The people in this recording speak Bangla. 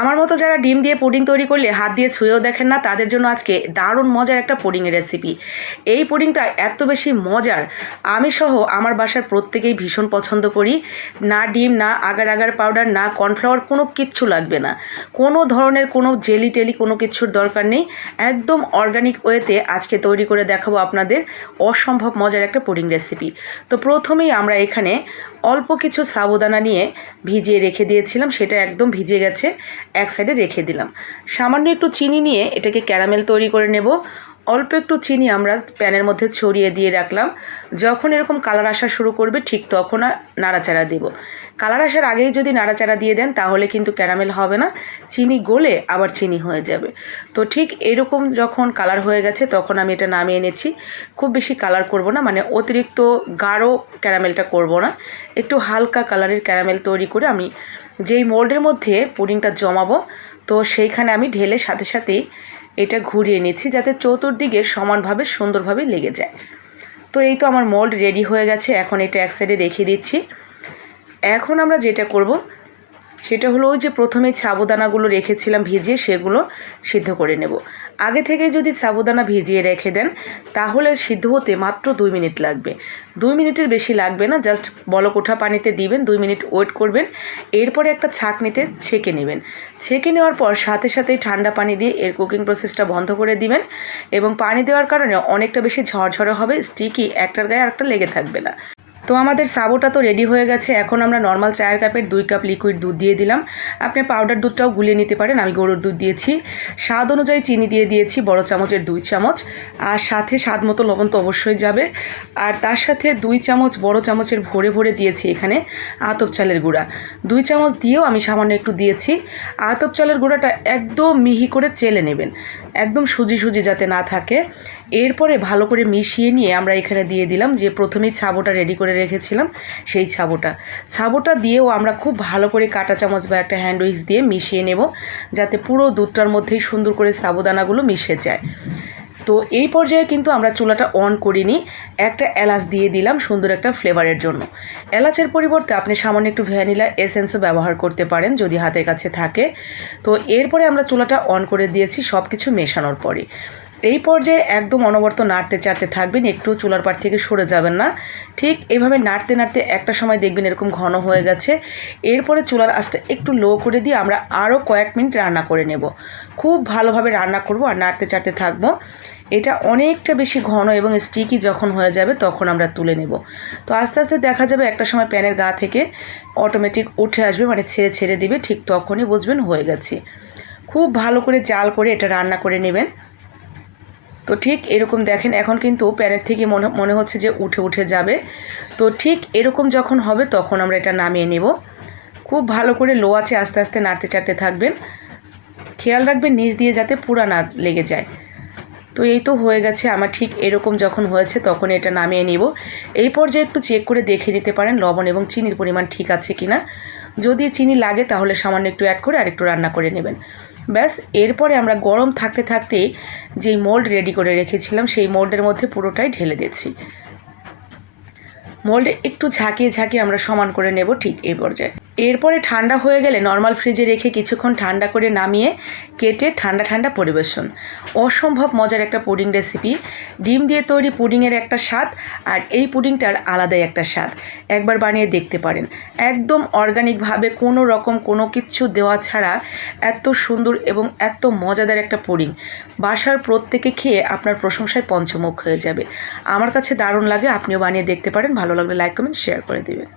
আমার মতো যারা ডিম দিয়ে পুডিং তৈরি করলে হাত দিয়ে ছুঁয়েও দেখেন না, তাদের জন্য আজকে দারুণ মজার একটা পুডিংয়ের রেসিপি এই পুডিংটা এত বেশি মজার। আমি সহ আমার বাসার প্রত্যেকেই ভীষণ পছন্দ করি। না ডিম, না আগার আগার পাউডার না কর্নফ্লাওয়ার কোনো কিচ্ছু লাগবে না। কোনো ধরনের কোনো জেলি টেলি কোনো কিছুর দরকার নেই। একদম অর্গানিক ওয়েতে আজকে তৈরি করে দেখাবো আপনাদের অসম্ভব মজার একটা পুডিং রেসিপি তো প্রথমেই আমরা এখানে অল্প কিছু সাবুদানা নিয়ে ভিজিয়ে রেখে দিয়েছিলাম, সেটা একদম ভিজে গেছে। এক সাইডে রেখে দিলাম। সামান্য একটু চিনি নিয়ে এটাকে ক্যারামেল তৈরি করে নেব। অল্প একটু চিনি আমরা প্যানের মধ্যে ছড়িয়ে দিয়ে রাখলাম। যখন এরকম কালার আসা শুরু করবে, ঠিক তখন নাড়াচাড়া দেব। কালার আসার আগেই যদি নাড়াচাড়া দিয়ে দেন, তাহলে কিন্তু ক্যারামেল হবে না। চিনি গলে আবার চিনি হয়ে যাবে। তো ঠিক এরকম যখন কালার হয়ে গেছে, তখন আমি এটা নামিয়ে এনেছি। খুব বেশি কালার করব না মানে অতিরিক্ত গাঢ় ক্যারামেলটা করব না। একটু হালকা কালারের ক্যারামেল তৈরি করে আমি যেই মোল্ডের মধ্যে পুডিংটা জমাবো, তো সেইখানে আমি ঢেলে সাথে সাথেই এটা ঘুরিয়ে নিচ্ছি যাতে চতুর্দিকে সমানভাবে, সুন্দরভাবে লেগে যায়। তো এই তো আমার মোল্ড রেডি হয়ে গেছে, এখন এটা এক সাইডে রেখে দিচ্ছি। এখন আমরা যেটা করব সেটা হলো যে প্রথমে সাবুদানাগুলো রেখেছিলাম ভিজিয়ে, সেগুলো সিদ্ধ করে নেব। আগে থেকে যদি সাবুদানা ভিজিয়ে রেখে দেন, তাহলে সিদ্ধ হতে মাত্র দুই মিনিট লাগবে। দুই মিনিটের বেশি লাগবে না, জাস্ট বলকোঠা পানিতে দিবেন, দুই মিনিট ওয়েট করবেন, এরপরে একটা ছাঁকনিতে ছেঁকে নেবেন। ছেঁকে নেওয়ার পর সাথে সাথেই ঠান্ডা পানি দিয়ে এর কুকিং প্রসেসটা বন্ধ করে দিবেন এবং পানি দেওয়ার কারণে অনেকটা বেশি ঝরঝরে হবে স্টিকি একটার গায়ে আরেকটা লেগে থাকবে না। তো আমাদের সাবোটা তো রেডি হয়ে গেছে। এখন আমরা নর্মাল চায়ের কাপের দুই কাপ লিকুইড দুধ দিয়ে দিলাম। আপনি পাউডার দুধটাও গুলিয়ে নিতে পারেন, আমি গরুর দুধ দিয়েছি। স্বাদ অনুযায়ী চিনি দিয়ে দিয়েছি, বড় চামচের দুই চামচ। আর সাথে স্বাদ মতো লবণ তো অবশ্যই যাবে। আর তার সাথে দুই চামচ বড় চামচের ভরে ভরে দিয়েছি এখানে আতপ চালের গুঁড়া। দুই চামচ দিয়েও আমি সামান্য একটু দিয়েছি। আতপ চালের গুঁড়াটা একদম মিহি করে চেলে নেবেন। একদম সুজি সুজি যাতে না থাকে। এরপরে ভালো করে মিশিয়ে নিয়ে আমরা এখানে দিয়ে দিলাম যে প্রথমেই ছাবোটা রেডি করে রেখেছিলাম, সেই ছাবোটা। ছাবোটা দিয়েও আমরা খুব ভালো করে কাটা চামচ বা একটা হ্যান্ড উইক্স দিয়ে মিশিয়ে নেব, যাতে পুরো দুধটার মধ্যেই সুন্দর করে সাবুদানাগুলো মিশে যায়। তো এই পর্যায়ে কিন্তু আমরা চুলাটা অন করিনি। একটা এলাচ দিয়ে দিলাম সুন্দর একটা ফ্লেভারের জন্য। এলাচের পরিবর্তে আপনি সামান্য একটু ভ্যানিলা এসেন্সও ব্যবহার করতে পারেন যদি হাতের কাছে থাকে। তো এরপরে আমরা চুলাটা অন করে দিয়েছি সব কিছু মেশানোর পরে। এই পর্যায়ে একদম অনবরত নাড়তে চাড়তে থাকবেন, একটু চুলার পাড় থেকে সরে যাবেন না। ঠিক এভাবে নাড়তে নাড়তে একটা সময় দেখবেন এরকম ঘন হয়ে গেছে। এরপরে চুলার আঁচটা একটু লো করে দিয়ে আমরা আরও কয়েক মিনিট রান্না করে নেব। খুব ভালোভাবে রান্না করব আর নাড়তে চাড়তে থাকব। এটা অনেকটা বেশি ঘন এবং স্টিকি যখন হয়ে যাবে তখন আমরা তুলে নেব। তো আস্তে আস্তে দেখা যাবে একটা সময় প্যানের গা থেকে অটোমেটিক উঠে আসবে মানে ছেড়ে ছেড়ে দিবে, ঠিক তখনই বুঝবেন হয়ে গেছে। খুব ভালো করে জাল করে এটা রান্না করে নেবেন। তো ঠিক এরকম দেখেন, এখন কিন্তু প্যানের থেকে মনে মনে হচ্ছে যে উঠে উঠে যাবে। তো ঠিক এরকম যখন হবে তখন আমরা এটা নামিয়ে নেব। খুব ভালো করে লো আছে আস্তে আস্তে নাড়তে, চাড়তে থাকবেন। খেয়াল রাখবেন নিচ দিয়ে যাতে পুরা না লেগে যায়। তো এই তো হয়ে গেছে, আমার ঠিক এরকম যখন হয়েছে তখন এটা নামিয়ে নিব। এই পর্যায়ে একটু চেক করে দেখে নিতে পারেন লবণ এবং চিনির পরিমাণ ঠিক আছে কিনা। যদি চিনি লাগে তাহলে সামান্য একটু অ্যাড করে আরেকটু রান্না করে নেবেন। ব্যাস, এরপরে আমরা গরম থাকতে থাকতেই যেই মোল্ড রেডি করে রেখেছিলাম সেই মোল্ডের মধ্যে পুরোটাই ঢেলে দিচ্ছি। মোল্ডে একটু ঝাঁকিয়ে ঝাঁকিয়ে আমরা সমান করে নেব ঠিক এই পর্যায়ে। এরপরে ঠান্ডা হয়ে গেলে নর্মাল ফ্রিজে রেখে কিছুক্ষণ ঠান্ডা করে নামিয়ে কেটে ঠান্ডা ঠান্ডা পরিবেশন। অসম্ভব মজার একটা পুডিং রেসিপি ডিম দিয়ে তৈরি পুডিংয়ের একটা স্বাদ আর এই পুডিংটার আলাদাই একটা স্বাদ। একবার বানিয়ে দেখতে পারেন। একদম অর্গানিকভাবে কোনো রকম কোনো কিছু দেওয়া ছাড়া এত সুন্দর এবং এত মজাদার একটা পুডিং বাসার প্রত্যেকে খেয়ে আপনার প্রশংসায় পঞ্চমুখ হয়ে যাবে। আমার কাছে দারুণ লাগে, আপনিও বানিয়ে দেখতে পারেন। ভালো লাগলে লাইক কমেন্ট শেয়ার করে দেবেন।